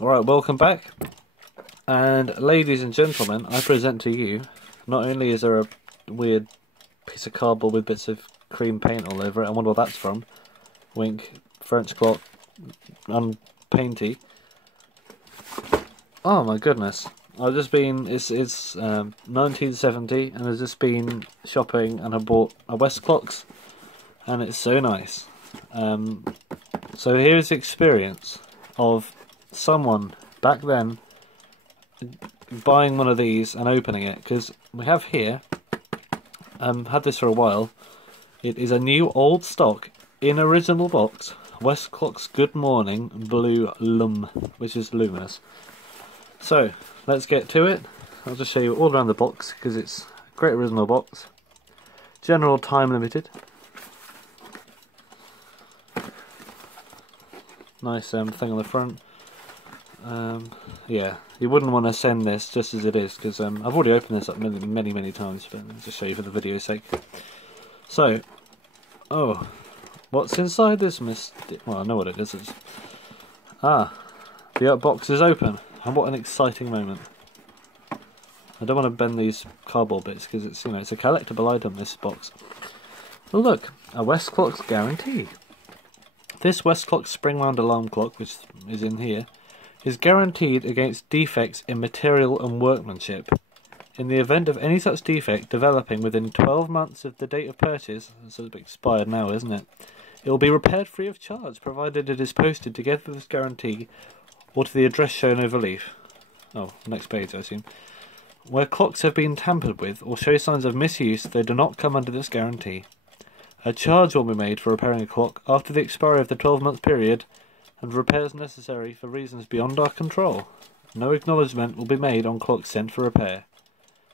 Alright, welcome back. And ladies and gentlemen, I present to you, not only is there a weird piece of cardboard with bits of cream paint all over it, I wonder what that's from. Wink, French clock, unpainty. Oh my goodness. I've just been, it's 1970 and I've just been shopping and I bought a Westclox and it's so nice. So here's the experience of someone back then buying one of these and opening it, because we have here, had this for a while. It is a new old stock in original box Westclox Goodmorning Blue Lum, which is luminous. So let's get to it. I'll just show you all around the box because it's a great original box. General time limited. Nice thing on the front. Yeah, you wouldn't want to send this just as it is, because I've already opened this up many times, but I'll just show you for the video's sake. So, oh, what's inside this well, I know what it is. The box is open, and what an exciting moment. I don't want to bend these cardboard bits because it's, you know, it's a collectible item, this box. Well, look, a Westclox guarantee. This Westclox spring-wound alarm clock, which is in here, is guaranteed against defects in material and workmanship. In the event of any such defect developing within 12 months of the date of purchase, so it's expired now, isn't it? It will be repaired free of charge, provided it is posted together with this guarantee or to the address shown over leaf. Oh, next page, I assume. Where clocks have been tampered with or show signs of misuse, they do not come under this guarantee. A charge will be made for repairing a clock after the expiry of the 12-month period, and repairs necessary for reasons beyond our control. No acknowledgement will be made on clocks sent for repair.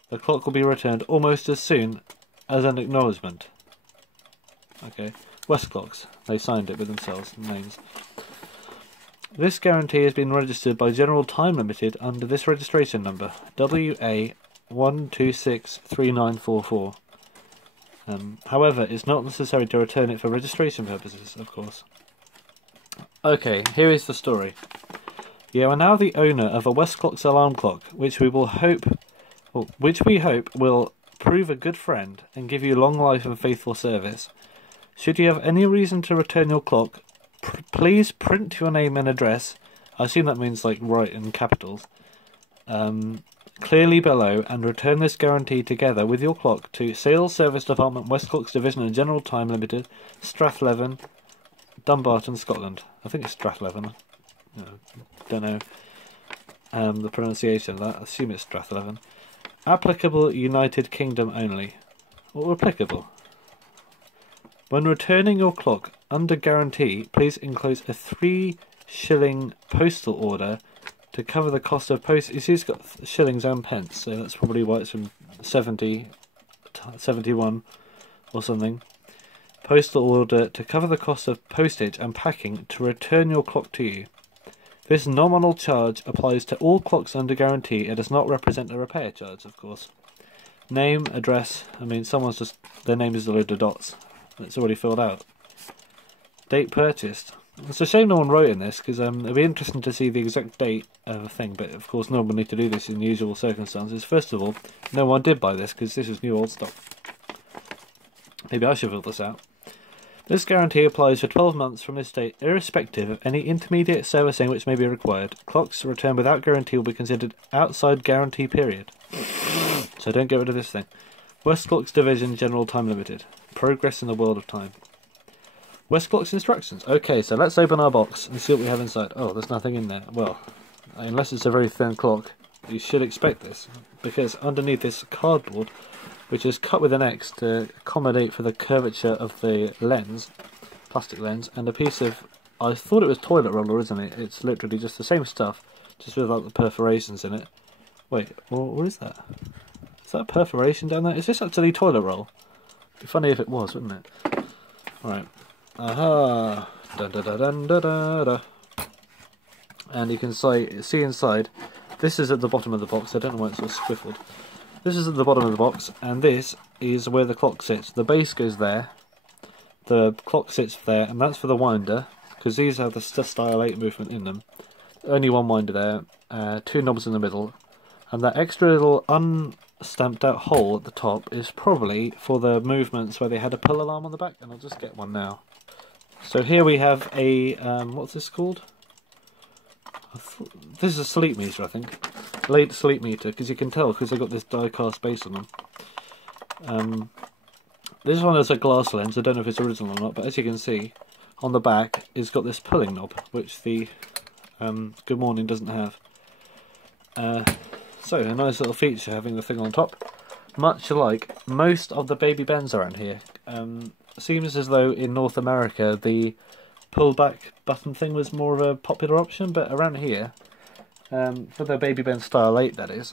The clock will be returned almost as soon as an acknowledgement. Okay, Westclox. They signed it with themselves, names. This guarantee has been registered by General Time Limited under this registration number, WA1263944. However, it's not necessary to return it for registration purposes, of course. Okay, here is the story. You are now the owner of a Westclox alarm clock, which we hope will prove a good friend and give you long life and faithful service. Should you have any reason to return your clock, please print your name and address. I assume that means like write in capitals. Clearly below, and return this guarantee together with your clock to Sales Service Department, Westclox Division and General Time Limited, Strathleven, Dumbarton, Scotland. I think it's Strathleven. No, don't know the pronunciation of that. I assume it's Strathleven. Applicable United Kingdom only. Or applicable. When returning your clock under guarantee, please enclose a 3-shilling postal order to cover the cost of post. You see, it's got shillings and pence, so that's probably why it's from 70, 71 or something. Postal order to cover the cost of postage and packing to return your clock to you. This nominal charge applies to all clocks under guarantee and does not represent a repair charge, of course. Name, address, I mean, someone's just, their name is a load of dots. It's already filled out. Date purchased. It's a shame no one wrote in this, because it'd be interesting to see the exact date of a thing, but of course no one will need to do this in the usual circumstances. First of all, no one did buy this, because this is new old stock. Maybe I should fill this out. This guarantee applies for 12 months from this date, irrespective of any intermediate servicing which may be required. Clocks returned without guarantee will be considered outside guarantee period. So don't get rid of this thing. Westclox Division, General Time Limited. Progress in the world of time. Westclox instructions. Okay, so let's open our box and see what we have inside. Oh, there's nothing in there. Well, unless it's a very thin clock, you should expect this, because underneath this cardboard, which is cut with an X to accommodate for the curvature of the lens, plastic lens, and a piece of, I thought it was toilet roll originally. It's literally just the same stuff, just without the perforations in it. Wait, well, what is that? Is that a perforation down there? Is this actually toilet roll? It'd be funny if it was, wouldn't it? Alright. Aha! Dun, dun, dun, dun, dun, dun, dun. And you can see inside, this is at the bottom of the box. I don't know why it's all squiffled. This is at the bottom of the box, and this is where the clock sits. The base goes there, the clock sits there, and that's for the winder, because these have the style 8 movement in them. only one winder there, 2 knobs in the middle, and that extra little unstamped out hole at the top is probably for the movements where they had a pull alarm on the back, and I'll just get one now. So here we have a, what's this called? This is a sleep meter, I think. Late sleep meter, because you can tell because they've got this die-cast base on them. This one has a glass lens, I don't know if it's original or not, but as you can see, on the back it's got this pulling knob, which the Goodmorning doesn't have. So, a nice little feature having the thing on top. Much like most of the baby Bens around here. Seems as though in North America the pull-back button thing was more of a popular option, but around here, for the baby Ben style 8 that is,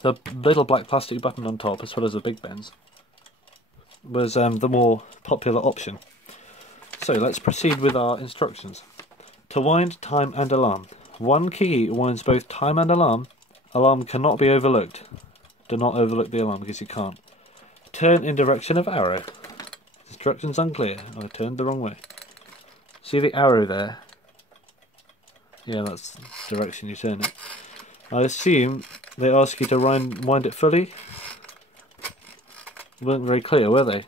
the little black plastic button on top, as well as the big Bens, was the more popular option. So let's proceed with our instructions. To wind, time and alarm. One key winds both time and alarm. Alarm cannot be overlooked. Do not overlook the alarm because you can't. Turn in direction of arrow. Instructions unclear. I turned the wrong way. See the arrow there? Yeah, that's the direction you turn it. I assume they ask you to wind it fully. Weren't very clear, were they?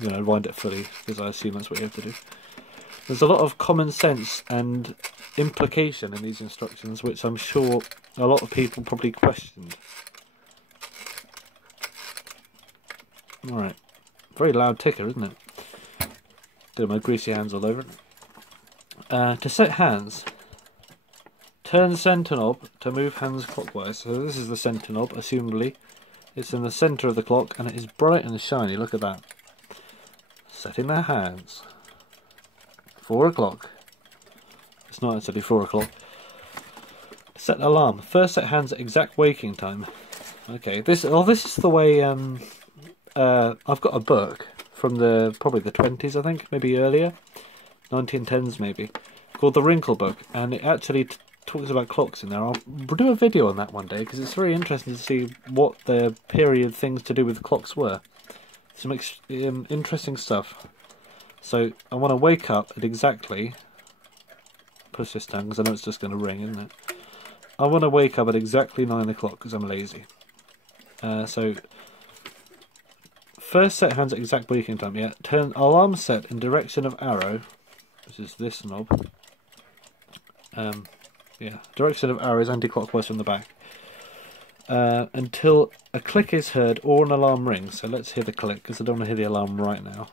Yeah, wind it fully, because I assume that's what you have to do. There's a lot of common sense and implication in these instructions, which I'm sure a lot of people probably questioned. Alright. Very loud ticker, isn't it? Got my greasy hands all over it. To set hands, turn centre knob to move hands clockwise. So this is the centre knob, assumably. It's in the centre of the clock and it is bright and shiny, look at that. Setting their hands. 4 o'clock. It's not actually 4 o'clock. Set alarm. First set hands at exact waking time. Okay, this is the way, I've got a book from probably the 20s, I think, maybe earlier. 1910s maybe. Called The Wrinkle Book, and it actually talks about clocks in there. I'll do a video on that one day, because it's very interesting to see what the period things to do with clocks were. Some interesting stuff. So, I want to wake up at exactly... Push this down, because I know it's just going to ring, isn't it? I want to wake up at exactly 9 o'clock, because I'm lazy. So, first set hands at exact waking time, yeah. Turn alarm set in direction of arrow, which is this knob. Yeah, direction of arrow is anti-clockwise from the back. Until a click is heard or an alarm rings. So let's hear the click, because I don't want to hear the alarm right now.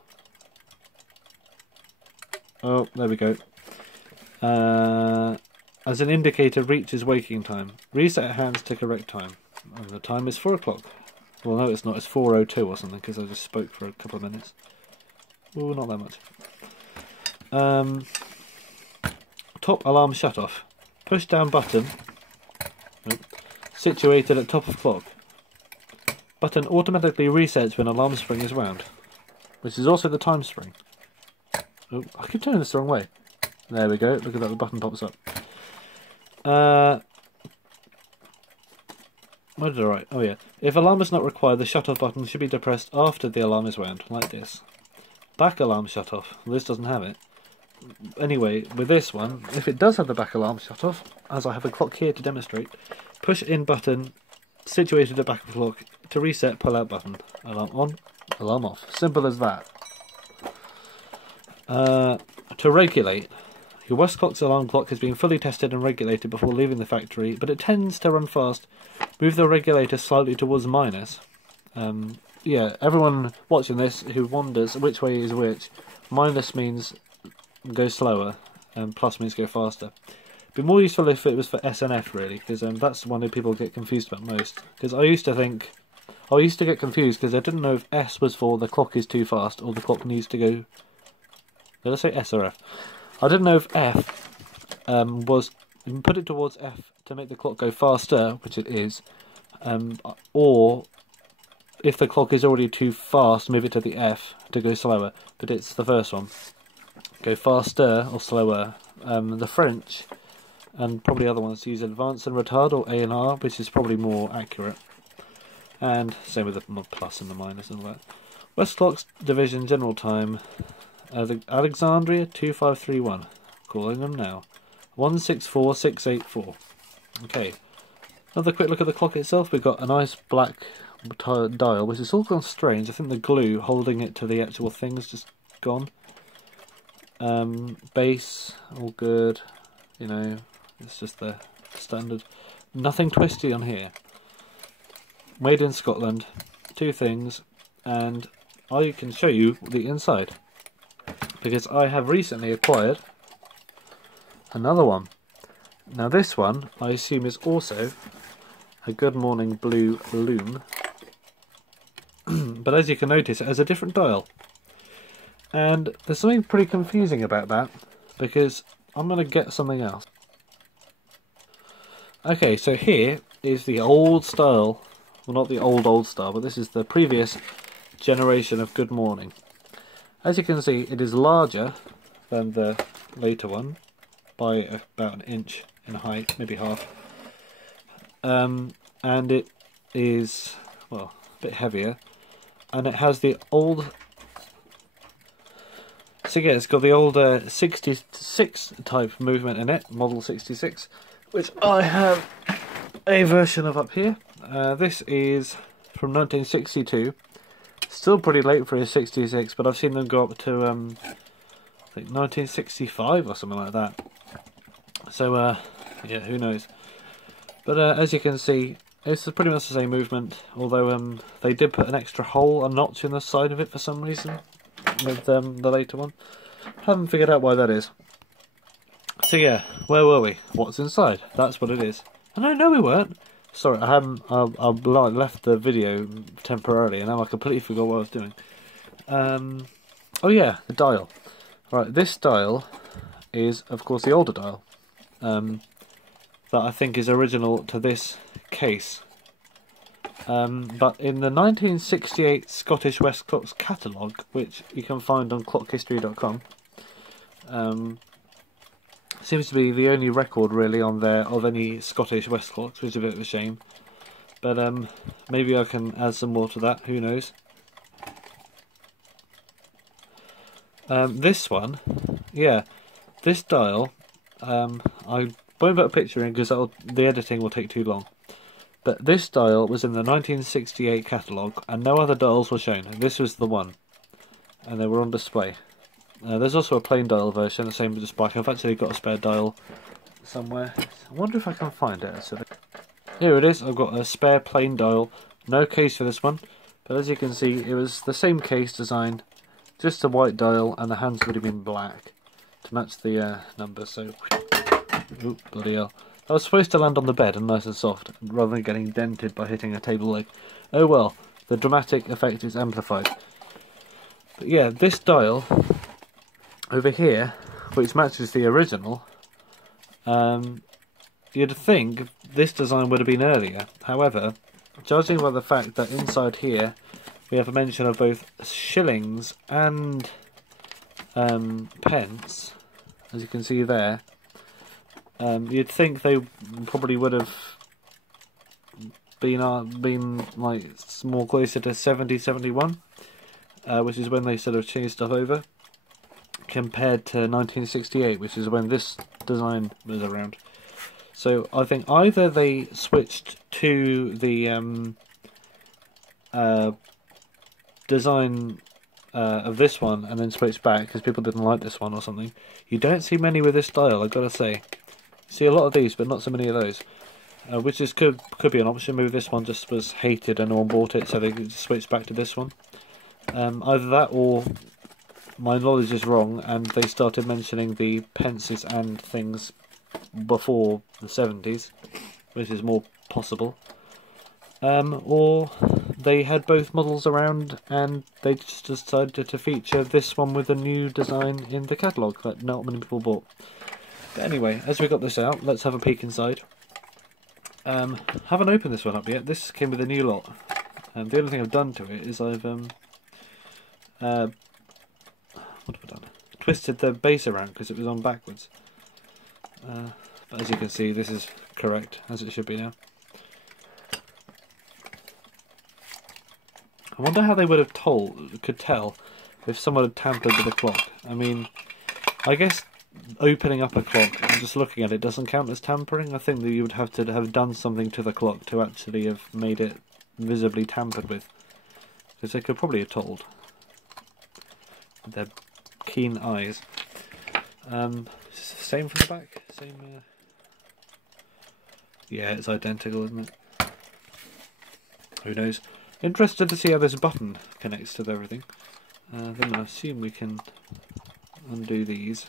Oh, there we go. As an indicator reaches waking time. Reset hands to correct time. And the time is 4 o'clock. Well, no, it's not. It's 4:02 or something, because I just spoke for a couple of minutes. Oh, not that much. Top alarm shut off. Push down button. Nope. Situated at top of clock. Button automatically resets when alarm spring is wound. Which is also the time spring. Oh, I keep turning this the wrong way. There we go. Look at that, the button pops up. What did I write? Oh yeah. If alarm is not required, the shut off button should be depressed after the alarm is wound, like this. Back alarm shut off. Well, this doesn't have it. Anyway, with this one, if it does have the back alarm shut off, as I have a clock here to demonstrate, push in button situated at back of clock to reset, pull out button. Alarm on, alarm off. Simple as that. To regulate. Your Westclox alarm clock has been fully tested and regulated before leaving the factory, but it tends to run fast. Move the regulator slightly towards minus. Yeah, everyone watching this who wonders which way is which, minus means go slower, and plus means go faster. It'd be more useful if it was for S and F, really, because that's the one that people get confused about most. Because I used to get confused because I didn't know if S was for the clock is too fast or the clock needs to go. Did I say S or F? I didn't know if F was, you can put it towards F to make the clock go faster, which it is, or if the clock is already too fast, move it to the F to go slower. But it's the first one. Go faster or slower. The French and probably other ones use advance and retard, or A and R, which is probably more accurate. And same with the plus and the minus and all that. Westclox Division General Time. Alexandria 2531. Calling them now. 164684. Okay. Another quick look at the clock itself. We've got a nice black dial, which has all gone strange. I think the glue holding it to the actual thing is just gone. Base, all good. You know, it's just the standard. Nothing twisty on here. Made in Scotland. 2 things, and I can show you the inside because I have recently acquired another one. Now this one I assume is also a Goodmorning blue loom, but as you can notice it has a different dial, and there's something pretty confusing about that because I'm going to get something else. Okay, so here is the old style. Well, not the old style, but this is the previous generation of Goodmorning. As you can see, it is larger than the later one by about 1 inch in height, maybe half. And it is, well, a bit heavier. And it has the old... So yeah, it's got the old 66 type movement in it, model 66, which I have a version of up here. This is from 1962. Still pretty late for a 66, but I've seen them go up to I think 1965 or something like that. So yeah, who knows? But as you can see, it's pretty much the same movement. Although they did put an extra hole, a notch in the side of it for some reason with the later one. Haven't figured out why that is. So yeah, where were we? What's inside? That's what it is. And no, we weren't. Sorry, I left the video temporarily, and now I completely forgot what I was doing. Oh yeah, the dial. Right, this dial is, of course, the older dial that I think is original to this case. But in the 1968 Scottish Westclox catalogue, which you can find on clockhistory.com, seems to be the only record really on there of any Scottish Westclox, which is a bit of a shame. But maybe I can add some more to that, who knows. This one, yeah, this dial, I won't put a picture in because the editing will take too long. But this dial was in the 1968 catalogue and no other dials were shown. This was the one, and they were on display. There's also a plain dial version, the same as the bike. I've actually got a spare dial somewhere. I wonder if I can find it actually. Here it is. I've got a spare plain dial. No case for this one, but as you can see, it was the same case design, just a white dial, and the hands would have been black to match the numbers. So, ooh, bloody hell! I was supposed to land on the bed and nice and soft, rather than getting dented by hitting a table leg. Oh well, the dramatic effect is amplified. But yeah, this dial over here, which matches the original, you'd think this design would have been earlier. However, judging by the fact that inside here we have a mention of both shillings and pence, as you can see there, you'd think they probably would have been like more closer to 70, 71, which is when they sort of changed stuff over, compared to 1968, which is when this design was around. So I think either they switched to the design of this one and then switched back because people didn't like this one or something. You don't see many with this style, I've got to say. You see a lot of these, but not so many of those. Which is could be an option. Maybe this one just was hated and no one bought it, so they just switched back to this one. Either that or my knowledge is wrong and they started mentioning the pences and things before the 70s, which is more possible. Or they had both models around and they just decided to feature this one with a new design in the catalogue that not many people bought. But anyway, as we got this out, let's have a peek inside. Haven't opened this one up yet. This came with a new lot. The only thing I've done to it is I've what have I done? Twisted the base around because it was on backwards. But as you can see, this is correct, as it should be now. I wonder how they would have could tell if someone had tampered with the clock. I mean, I guess opening up a clock and just looking at it doesn't count as tampering. I think that you would have to have done something to the clock to actually have made it visibly tampered with. Because they could probably have told. With their keen eyes. Same from the back? Same. Yeah, it's identical, isn't it? Who knows? Interested to see how this button connects to everything. Then I assume we can undo these.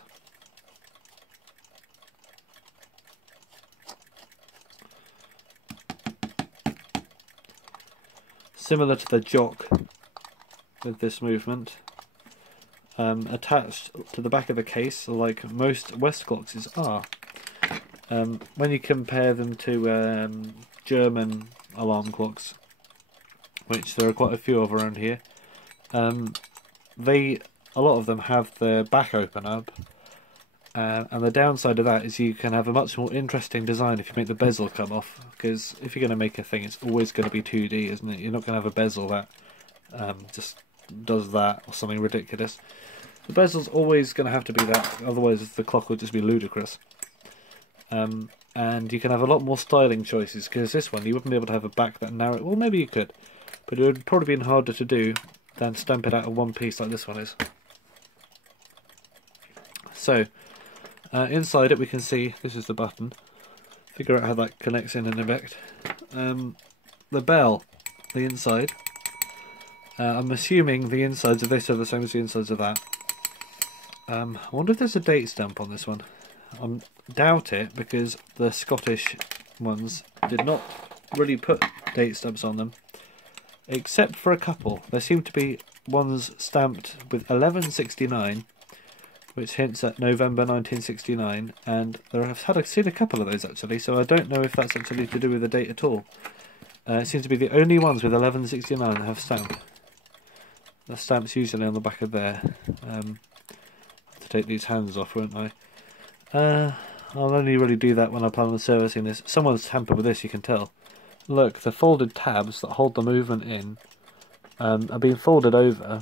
Similar to the jock with this movement. Attached to the back of the case, like most Westcloxes are. When you compare them to German alarm clocks, which there are quite a few of around here, a lot of them have the back open up, and the downside of that is you can have a much more interesting design if you make the bezel come off, because if you're going to make a thing, it's always going to be 2D, isn't it? You're not going to have a bezel that just does that or something ridiculous. The bezel's always going to have to be that, otherwise the clock will just be ludicrous. And you can have a lot more styling choices, because this one you wouldn't be able to have a back that narrow. Well, maybe you could, but it would probably be harder to do than stamp it out of one piece like this one is. So, inside it we can see, this is the button. Figure out how that connects in a bit. The bell, the inside. I'm assuming the insides of this are the same as the insides of that. I wonder if there's a date stamp on this one. I doubt it, because the Scottish ones did not really put date stamps on them. Except for a couple. There seem to be ones stamped with 1169, which hints at November 1969, and I've seen a couple of those actually, so I don't know if that's actually to do with the date at all. It seems to be the only ones with 1169 that have stamp. The stamp's usually on the back of there. I'll have to take these hands off, won't I? I'll only really do that when I plan on servicing this. Someone's tampered with this, you can tell. Look, the folded tabs that hold the movement in are being folded over,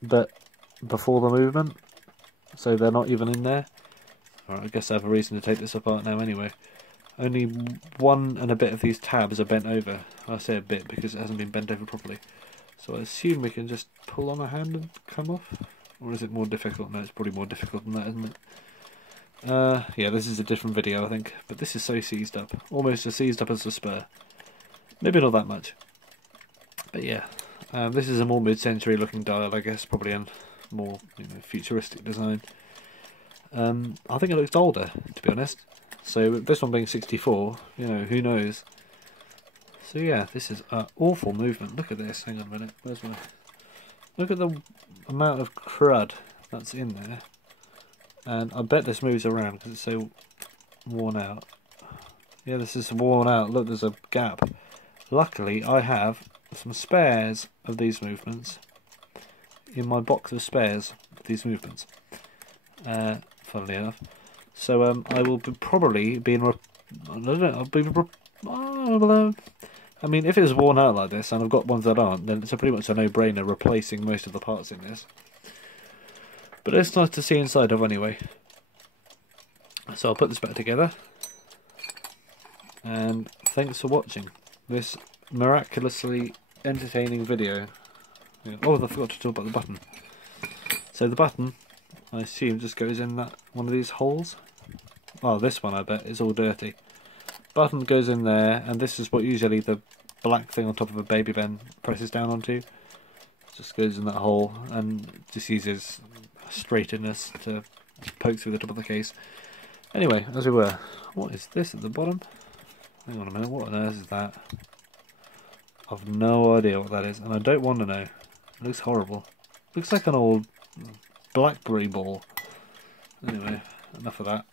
but before the movement, so they're not even in there. Alright, I guess I have a reason to take this apart now anyway. Only one and a bit of these tabs are bent over. I say a bit because it hasn't been bent over properly. So I assume we can just pull on a hand and come off? Or is it more difficult? No, it's probably more difficult than that, isn't it? Yeah, this is a different video, I think. But this is so seized up. Almost as seized up as the spur. Maybe not that much. But yeah. This is a more mid-century looking dial, I guess. Probably a more futuristic design. I think it looks older, to be honest. So this one being 64, who knows. So yeah, this is an awful movement. Look at this. Hang on a minute. Where's my... Look at the amount of crud that's in there. And I bet this moves around because it's so worn out. Yeah, this is worn out. Look, there's a gap. Luckily, I have some spares of these movements in my box of spares of these movements. Funnily enough. So I will probably be in... I mean, if it was worn out like this, and I've got ones that aren't, then it's pretty much a no-brainer replacing most of the parts in this. But it's nice to see inside of anyway. So I'll put this back together. And thanks for watching this miraculously entertaining video. Oh, I forgot to talk about the button. So the button, I assume, just goes in that one of these holes. Oh, this one I bet is all dirty. Button goes in there, and this is what usually the black thing on top of a baby Ben presses down onto. Just goes in that hole and just uses straightness to poke through the top of the case. Anyway, as we were, what is this at the bottom? Hang on a minute, what on earth is that? I've no idea what that is, and I don't want to know. It looks horrible. Looks like an old BlackBerry ball. Anyway, enough of that.